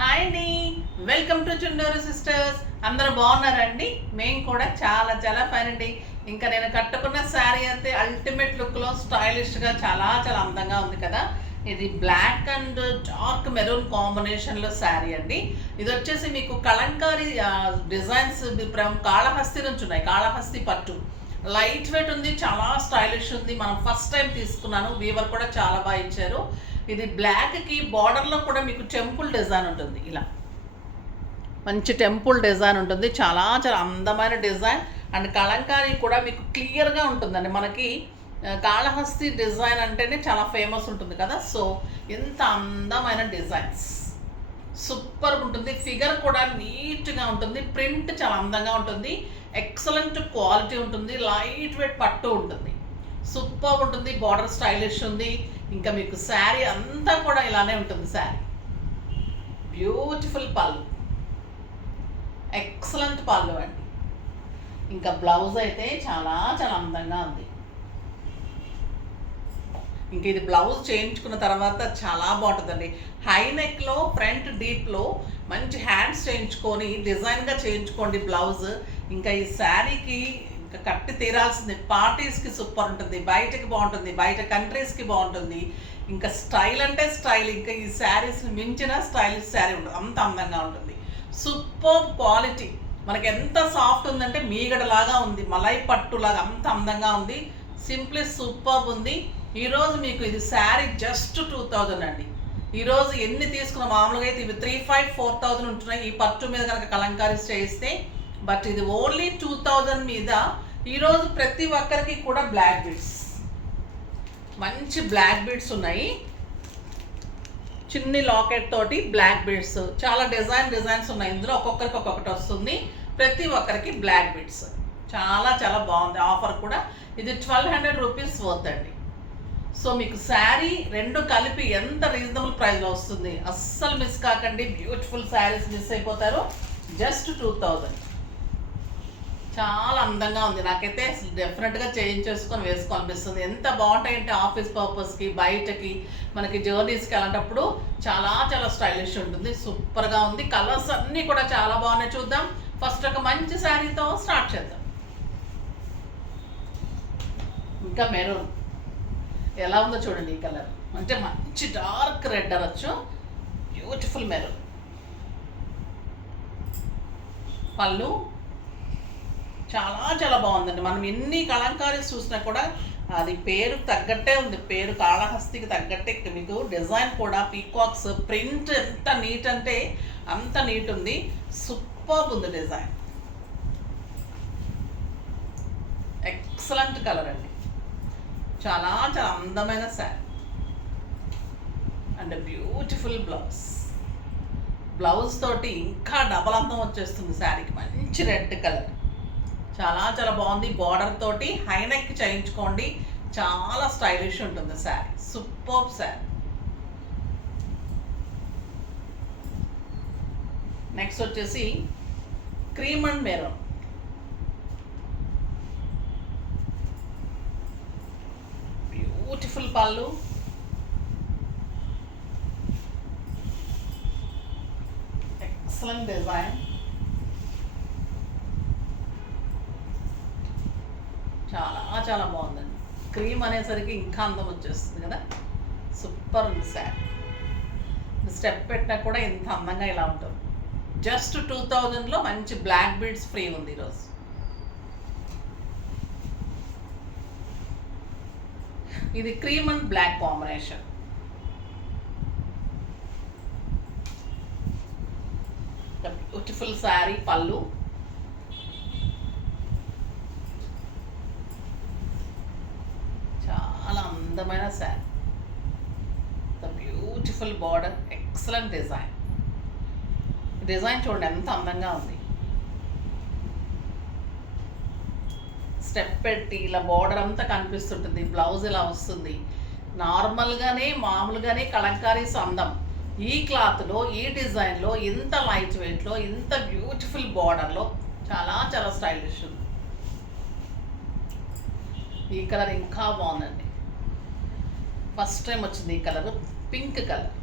Hi అండి, welcome to Chunduru sisters. అందరూ బాగున్నారండి? మేము కూడా చాలా చాలా ఫైన్ అండి. ఇంకా నేను కట్టుకున్న శారీ అయితే అల్టిమేట్ లుక్లో స్టైలిష్గా చాలా చాలా అందంగా ఉంది కదా. ఇది బ్లాక్ అండ్ డార్క్ మెరూన్ కాంబినేషన్లో శారీ అండి. ఇది వచ్చేసి మీకు కలంకారీ డిజైన్స్ కాళహస్తి నుంచి ఉన్నాయి. కాళహస్తి పట్టు లైట్ వెయిట్ ఉంది, చాలా స్టైలిష్ ఉంది. మనం ఫస్ట్ టైం తీసుకున్నాను, వీవర్ కూడా చాలా బాగా ఇచ్చారు. ఇది బ్లాక్కి బార్డర్లో కూడా మీకు టెంపుల్ డిజైన్ ఉంటుంది. ఇలా మంచి టెంపుల్ డిజైన్ ఉంటుంది, చాలా చాలా అందమైన డిజైన్. అండ్ కలంకారీ కూడా మీకు క్లియర్గా ఉంటుందండి. మనకి కాళహస్తి డిజైన్ అంటేనే చాలా ఫేమస్ ఉంటుంది కదా. సో ఎంత అందమైన డిజైన్స్, సూపర్ ఉంటుంది. ఫిగర్ కూడా నీట్గా ఉంటుంది, ప్రింట్ చాలా అందంగా ఉంటుంది, ఎక్సలెంట్ క్వాలిటీ ఉంటుంది, లైట్ వెయిట్ పట్టు ఉంటుంది, సూపర్ ఉంటుంది. బార్డర్ స్టైలిష్ ఉంది. ఇంకా మీకు శారీ అంతా కూడా ఇలానే ఉంటుంది. శారీ బ్యూటిఫుల్ పళ్ళు, ఎక్సలెంట్ పళ్ళు అండి. ఇంకా బ్లౌజ్ అయితే చాలా చాలా అందంగా ఉంది. ఇంక ఇది బ్లౌజ్ చేయించుకున్న తర్వాత చాలా బాగుంటుందండి. హై నెక్లో ఫ్రంట్ డీప్లో మంచి హ్యాండ్స్ చేయించుకొని డిజైన్గా చేయించుకోండి బ్లౌజ్. ఇంకా ఈ శారీకి ఇంకా కట్టి తీరాల్సింది. పార్టీస్కి సూపర్ ఉంటుంది, బయటకి బాగుంటుంది, బయట కంట్రీస్కి బాగుంటుంది. ఇంకా స్టైల్ అంటే స్టైల్, ఇంకా ఈ శారీస్ని మించిన స్టైలిష్ శారీ ఉంటుంది, అంత అందంగా ఉంటుంది. సూపర్ క్వాలిటీ, మనకి ఎంత సాఫ్ట్ ఉందంటే మీగడలాగా ఉంది, మలై పట్టులాగా అంత అందంగా ఉంది. సింప్లీ సూపర్ ఉంది. ఈరోజు మీకు ఇది శారీ జస్ట్ 2000 అండి. ఈరోజు ఎన్ని తీసుకున్న, మామూలుగా అయితే ఇవి 3500-4000 ఉంటున్నాయి ఈ పట్టు మీద కనుక కలంకారీ చేయిస్తే. బట్ ఇది ఓన్లీ 2000 మీద. ఈరోజు ప్రతి ఒక్కరికి కూడా బ్లాక్ బీడ్స్, మంచి బ్లాక్ బీడ్స్ ఉన్నాయి. చిన్ని లాకెట్ తోటి బ్లాక్ బీడ్స్, చాలా డిజైన్స్ ఉన్నాయి ఇందులో. ఒక్కొక్కరికి ఒక్కొక్కటి వస్తుంది. ప్రతి ఒక్కరికి బ్లాక్ బీడ్స్ చాలా చాలా బాగుంది. ఆఫర్ కూడా ఇది 1200 రూపీస్ వర్త్ అండి. సో మీకు శారీ రెండు కలిపి ఎంత రీజనబుల్ ప్రైస్లో వస్తుంది. అస్సలు మిస్ కాకండి, బ్యూటిఫుల్ శారీస్ మిస్ అయిపోతారు. జస్ట్ 2000, చాలా అందంగా ఉంది. నాకైతే డెఫినెట్గా చేయించేసుకొని వేసుకోవాలనిపిస్తుంది. ఎంత బాగుంటాయంటే ఆఫీస్ పర్పస్కి, బయటకి, మనకి జర్నీస్కి అలాంటప్పుడు చాలా చాలా స్టైలిష్ ఉంటుంది. సూపర్గా ఉంది. కలర్స్ అన్నీ కూడా చాలా బాగున్నాయి. చూద్దాం. ఫస్ట్ ఒక మంచి శారీతో స్టార్ట్ చేద్దాం. ఇంకా మెరూన్ ఎలా ఉందో చూడండి. ఈ కలర్ అంటే మంచి డార్క్ రెడ్ అనొచ్చు. బ్యూటిఫుల్ మెరూన్ పళ్ళు చాలా చాలా బాగుందండి. మనం ఎన్ని కలంకారీస్ చూసినా కూడా అది పేరు తగ్గట్టే ఉంది. పేరు కాళహస్తికి తగ్గట్టే మీకు డిజైన్ కూడా పీకాక్స్ ప్రింట్ ఎంత నీట్ అంటే అంత నీట్ ఉంది. సూపర్ ఉంది డిజైన్, ఎక్సలెంట్ కలర్ అండి. చాలా చాలా అందమైన sari and beautiful blouse. Blouse తోటి ఇంకా డబల్ అందం వచ్చేస్తుంది శారీకి. మంచి రెడ్ కలర్, చాలా చాలా బాగుంది. బార్డర్ తోటి హై నెక్ చేయించుకోండి, చాలా స్టైలిష్ ఉంటుంది శారీ. సూపర్ శారీ. నెక్స్ట్ వచ్చేసి క్రీమ్ అండ్ మెరూన్. బ్యూటిఫుల్ పళ్ళు, ఎక్సలెంట్ డిజైన్, చాలా చాలా బాగుందండి. క్రీమ్ అనేసరికి ఇంకా అందం వచ్చేస్తుంది కదా. సూపర్ ఉంది శారీ. స్టెప్ పెట్టినా కూడా ఇంత అందంగా ఇలా ఉంటుంది. జస్ట్ 2000లో మంచి బ్లాక్ బీడ్స్ ఫ్రీ ఉంది ఈరోజు. ఇది cream and black combination. Beautiful sari. పళ్ళు చాలా అందమైన sari. The beautiful border, excellent design. Design చూడండి ఎంత అందంగా ఉంది. స్టెప్ పెట్టి ఇలా బార్డర్ అంతా కనిపిస్తుంటుంది. బ్లౌజ్ ఇలా వస్తుంది. నార్మల్గానే మామూలుగానే కలంకారీస్ అందం. ఈ క్లాత్లో, ఈ డిజైన్లో, ఇంత లైట్ వెయిట్లో, ఇంత బ్యూటిఫుల్ బార్డర్లో చాలా చాలా స్టైలిష్ ఉంది. ఈ కలర్ ఇంకా బాగుందండి. ఫస్ట్ టైం వచ్చింది ఈ కలర్. పింక్ కలర్,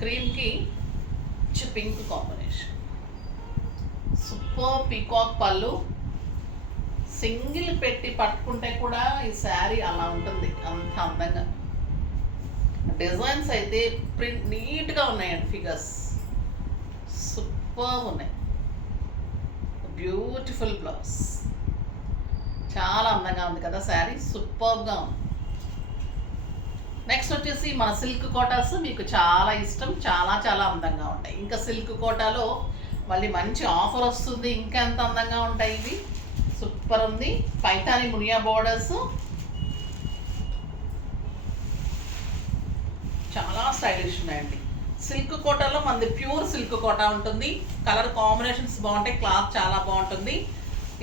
క్రీమ్కి మంచి పింక్ కాంబినేషన్, సూపర్ పీకాక్ పళ్ళు. సింగిల్ పెట్టి పట్టుకుంటే కూడా ఈ శారీ అలా ఉంటుంది, అంత అందంగా. డిజైన్స్ అయితే ప్రింట్ నీట్గా ఉన్నాయండి, ఫిగర్స్ సూపర్ ఉన్నాయి. బ్యూటిఫుల్ బ్లౌజ్, చాలా అందంగా ఉంది కదా శారీ, సూపర్గా ఉంది. నెక్స్ట్ వచ్చేసి మన సిల్క్ కోటాస్ మీకు చాలా ఇష్టం, చాలా చాలా అందంగా ఉంటాయి. ఇంకా సిల్క్ కోటాలో మళ్ళీ మంచి ఆఫర్ వస్తుంది, ఇంకా ఎంత అందంగా ఉంటాయి ఇవి, సూపర్ ఉంది. పైతాని మునియా బోర్డర్స్, చాలా స్టైలిష్ ఉన్నాయండి. సిల్క్ కోటాలో మనది ప్యూర్ సిల్క్ కోటా ఉంటుంది, కలర్ కాంబినేషన్స్ బాగుంటాయి, క్లాత్ చాలా బాగుంటుంది.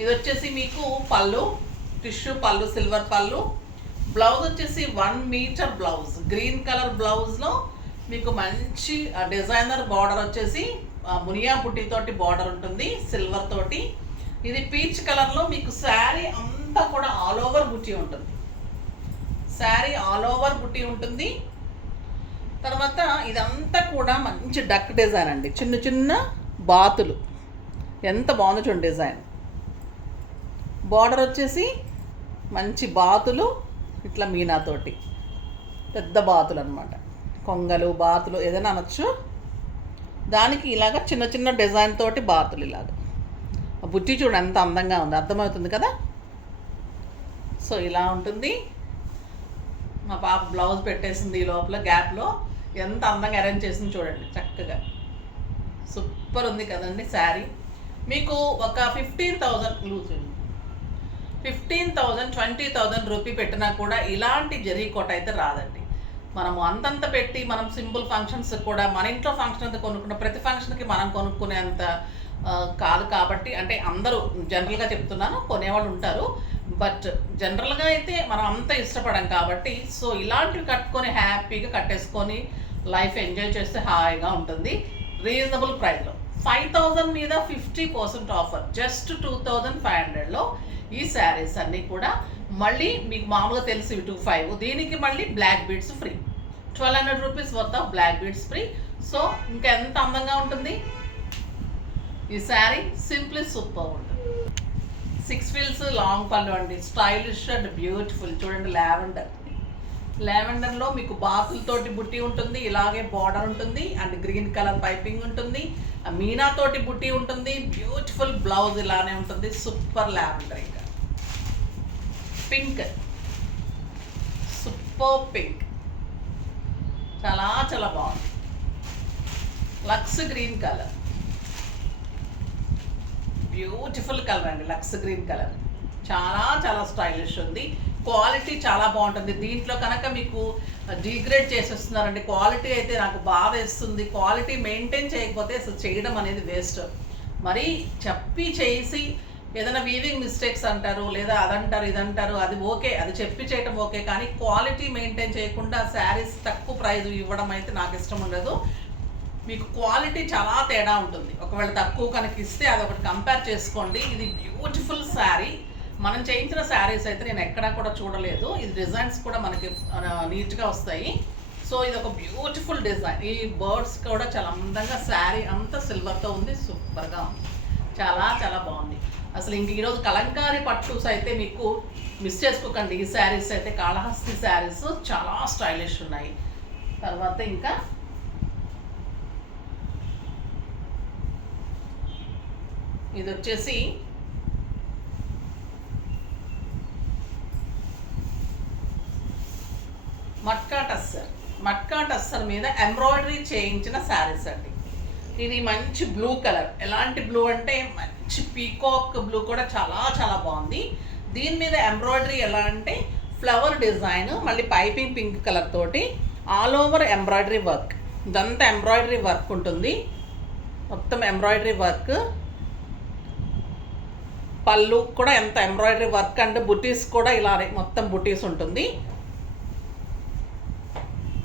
ఇది వచ్చేసి మీకు పళ్ళు, టిష్యూ పళ్ళు, సిల్వర్ పళ్ళు. బ్లౌజ్ వచ్చేసి 1 మీటర్ బ్లౌజ్, గ్రీన్ కలర్ బ్లౌజ్లో మీకు మంచి డిజైనర్ బార్డర్ వచ్చేసి మునియా బుట్టితోటి బార్డర్ ఉంటుంది, సిల్వర్ తోటి. ఇది పీచ్ కలర్లో మీకు శారీ అంతా కూడా ఆల్ ఓవర్ బుట్టి ఉంటుంది, శారీ ఆల్ ఓవర్ బుట్టి ఉంటుంది. తర్వాత ఇదంతా కూడా మంచి డక్ డిజైన్ అండి, చిన్న చిన్న బాతులు, ఎంత బాగుందో చూడండి డిజైన్. బార్డర్ వచ్చేసి మంచి బాతులు, ఇట్లా మీనాతోటి పెద్ద బాతులు అనమాట, కొంగలు బాతులు ఏదైనా అనొచ్చు. దానికి ఇలాగ చిన్న చిన్న డిజైన్ తోటి బాతులు, ఇలాగ బుట్టి చూడండి ఎంత అందంగా ఉంది, అర్థమవుతుంది కదా. సో ఇలా ఉంటుంది. మా పాప బ్లౌజ్ పెట్టేసింది ఈ లోపల గ్యాప్లో, ఎంత అందంగా అరేంజ్ చేసింది చూడండి, చక్కగా సూపర్ ఉంది కదండి శారీ. మీకు ఒక 15,000 20,000 రూపీ పెట్టినా కూడా ఇలాంటి జరీ కోట అయితే రాదండి. మనము అంతంత పెట్టి మనం సింపుల్ ఫంక్షన్స్ కూడా, మన ఇంట్లో ఫంక్షన్ అంతా కొనుక్కున్న ప్రతి ఫంక్షన్కి మనం కొనుక్కునేంత కాదు కాబట్టి, అంటే అందరూ జనరల్గా చెప్తున్నాను, కొనేవాళ్ళు ఉంటారు, బట్ జనరల్గా అయితే మనం అంత ఇష్టపడం కాబట్టి, సో ఇలాంటివి కట్టుకొని హ్యాపీగా కట్టేసుకొని లైఫ్ ఎంజాయ్ చేస్తే హాయిగా ఉంటుంది. రీజనబుల్ ప్రైస్లో 5,000 మీద 50% ఆఫర్, జస్ట్ 2,500లో ఈ శారీస్ అన్నీ కూడా. మళ్ళీ మీకు మామూలుగా తెలిసి 25, దీనికి మళ్ళీ black beads free, 1,200 rupees worth of black beads free. So ఇంకా ఎంత అందంగా ఉంటుంది ఈ శారీ, సింప్లీ సూపర్ ఉంటుంది. 6 ఫీల్స్ లాంగ్ పళ్ళు అండి, స్టైలిష్ అండ్ బ్యూటిఫుల్. చూడండి లావెండర్లో మీకు బాతులతోటి బుట్టి ఉంటుంది, ఇలాగే బార్డర్ ఉంటుంది, అండ్ గ్రీన్ కలర్ పైపింగ్ ఉంటుంది, మీనాతోటి బుట్టి ఉంటుంది, బ్యూటిఫుల్ బ్లౌజ్ ఇలానే ఉంటుంది, సూపర్ లావెండర్. ఇంకా పింక్, సూపర్ పింక్, చాలా చాలా బాగుంది. Lux green colour, beautiful colour అండి, లక్స్ గ్రీన్ కలర్, చాలా చాలా స్టైలిష్ ఉంది. క్వాలిటీ చాలా బాగుంటుంది. దీంట్లో కనుక మీకు డిగ్రేడ్ చేసేస్తున్నారండి, క్వాలిటీ అయితే నాకు బాగా వేస్తుంది. క్వాలిటీ మెయింటైన్ చేయకపోతే అసలు చేయడం అనేది వేస్ట్. మరి చెప్పి చేసి ఏదైనా వీవింగ్ మిస్టేక్స్ అంటారు, లేదా అదంటారు ఇదంటారు, అది ఓకే, అది చెప్పి చేయడం ఓకే, కానీ క్వాలిటీ మెయింటైన్ చేయకుండా శారీస్ తక్కువ ప్రైజ్ ఇవ్వడం అయితే నాకు ఇష్టం ఉండదు. మీకు క్వాలిటీ చాలా తేడా ఉంటుంది. ఒకవేళ తక్కువ కనుక ఇస్తే అదొకటి కంపేర్ చేసుకోండి. ఇది బ్యూటిఫుల్ శారీ, మనం చేయించిన శారీస్ అయితే నేను ఎక్కడా కూడా చూడలేదు. ఇది డిజైన్స్ కూడా మనకి నీట్గా వస్తాయి. సో ఇది ఒక బ్యూటిఫుల్ డిజైన్. ఈ బర్డ్స్ కూడా చాలా అందంగా, శారీ అంతా సిల్వర్తో ఉంది, సూపర్గా ఉంది, చాలా చాలా బాగుంది. అసలు ఇంక ఈరోజు కలంకారీ పట్టుస్ అయితే మీకు మిస్ చేసుకోకండి. ఈ శారీస్ అయితే కాళహస్తి శారీస్ చాలా స్టైలిష్ ఉన్నాయి. తర్వాత ఇంకా ఇది వచ్చేసి మట్కా టస్సర్ మీద ఎంబ్రాయిడరీ చేయించిన శారీస్ అండి. ఇది మంచి బ్లూ కలర్, ఎలాంటి బ్లూ అంటే మంచి పీకాక్ బ్లూ, కూడా చాలా చాలా బాగుంది. దీని మీద ఎంబ్రాయిడరీ ఎలా అంటే ఫ్లవర్ డిజైన్, మళ్ళీ పైపింగ్ పింక్ కలర్ తోటి ఆల్ ఓవర్ ఎంబ్రాయిడరీ వర్క్, ఇదంతా ఎంబ్రాయిడరీ వర్క్ ఉంటుంది, మొత్తం ఎంబ్రాయిడరీ వర్క్. పళ్ళు కూడా ఎంత ఎంబ్రాయిడరీ వర్క్, అంటే బుటీస్ కూడా ఇలా మొత్తం బుటీస్ ఉంటుంది.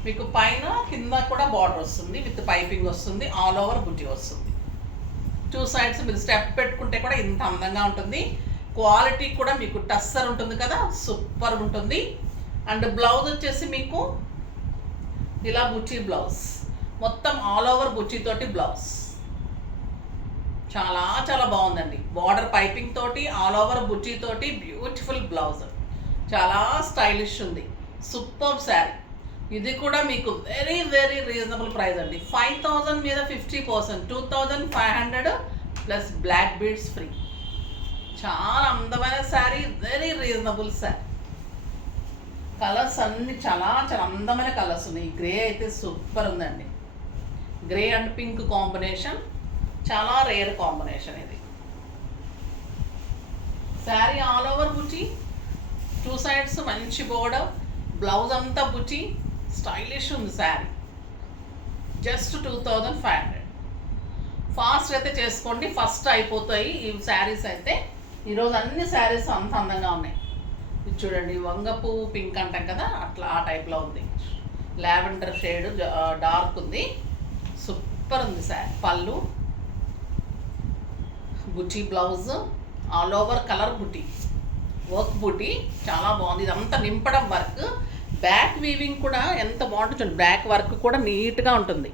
మీకు పైన కింద కూడా బార్డర్ వస్తుంది, విత్ పైపింగ్ వస్తుంది, ఆల్ ఓవర్ బుటీ వస్తుంది. 2 సైడ్స్ మీరు స్టెప్ పెట్టుకుంటే కూడా ఇంత అందంగా ఉంటుంది. క్వాలిటీ కూడా మీకు టస్సర్ ఉంటుంది కదా, సూపర్ ఉంటుంది. అండ్ బ్లౌజ్ వచ్చేసి మీకు ఇలా బుచ్చి బ్లౌజ్, మొత్తం ఆల్ ఓవర్ బుచ్చి తోటి బ్లౌజ్. చాలా చాలా బాగుందండి. బార్డర్ పైపింగ్ తోటి ఆల్ ఓవర్ బుట్టి తోటి బ్యూటిఫుల్ బ్లౌజ్, చాలా స్టైలిష్ ఉంది. సూపర్ శారీ. ఇది కూడా మీకు వెరీ వెరీ రీజనబుల్ ప్రైస్ అండి. 5000 మీద 50%, 2500 ప్లస్ బ్లాక్ బీడ్స్ ఫ్రీ. చాలా అందమైన sari, very reasonable sari. Colours అన్నీ చాలా చాలా అందమైన కలర్స్ ఉన్నాయి. గ్రే అయితే సూపర్ ఉందండి. గ్రే అండ్ పింక్ కాంబినేషన్, చాలా రేర్ కాంబినేషన్ ఇది. శారీ ఆల్ ఓవర్ బుట్టి, 2 సైడ్స్ మంచి బోర్డర్, బ్లౌజ్ అంతా బుట్టి, స్టైలిష్ ఉంది శారీ. జస్ట్ 2500. ఫాస్ట్ అయితే చేసుకోండి, ఫస్ట్ అయిపోతాయి ఈ శారీస్ అయితే. ఈరోజు అన్ని శారీస్ అంత అందంగా ఉన్నాయి. ఇది చూడండి, వంగ పువ్వు పింక్ అంటాం కదా, అట్లా ఆ టైప్లో ఉంది. లావెండర్ షేడ్ డార్క్ ఉంది, సూపర్ ఉంది శారీ. పళ్ళు, బుట్టి బ్లౌజ్, ఆల్ ఓవర్ కలర్ బుట్టి, వర్క్ బుట్టి, చాలా బాగుంది. ఇదంతా నింపడం వర్క్, బ్యాక్ వీవింగ్ కూడా ఎంత బాగుంటుంది చూడండి. బ్యాక్ వర్క్ కూడా నీట్గా ఉంటుంది,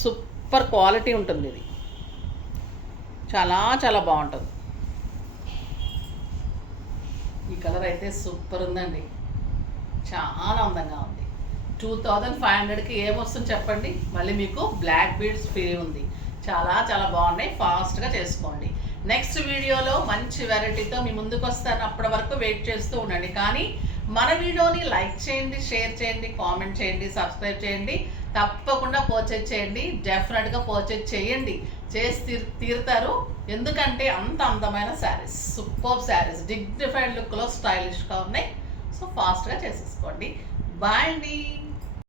సూపర్ క్వాలిటీ ఉంటుంది. ఇది చాలా చాలా బాగుంటుంది. ఈ కలర్ అయితే సూపర్ ఉందండి, చాలా అందంగా ఉంది. 2500కి ఏమొస్తుంది చెప్పండి. మళ్ళీ మీకు బ్లాక్ బీడ్స్ ఫ్రీ ఉంది. చాలా చాలా బాగున్నాయి, ఫాస్ట్గా చేసుకోండి. నెక్స్ట్ వీడియోలో మంచి వెరైటీతో మీ ముందుకు వస్తాను. అప్పటి వరకు వెయిట్ చేస్తూ ఉండండి. కానీ మన వీడియోని లైక్ చేయండి, షేర్ చేయండి, కామెంట్ చేయండి, సబ్స్క్రైబ్ చేయండి. తప్పకుండా పర్చేజ్ చేయండి, డెఫినెట్గా పర్చేజ్ చేయండి. చేసి తీరుతారు. ఎందుకంటే అంత అందమైన శారీస్, సూపర్ శారీస్, డిగ్నిఫైడ్ లుక్లో స్టైలిష్గా ఉన్నాయి. సో ఫాస్ట్గా చేసేసుకోండి. బాయ్ అండి.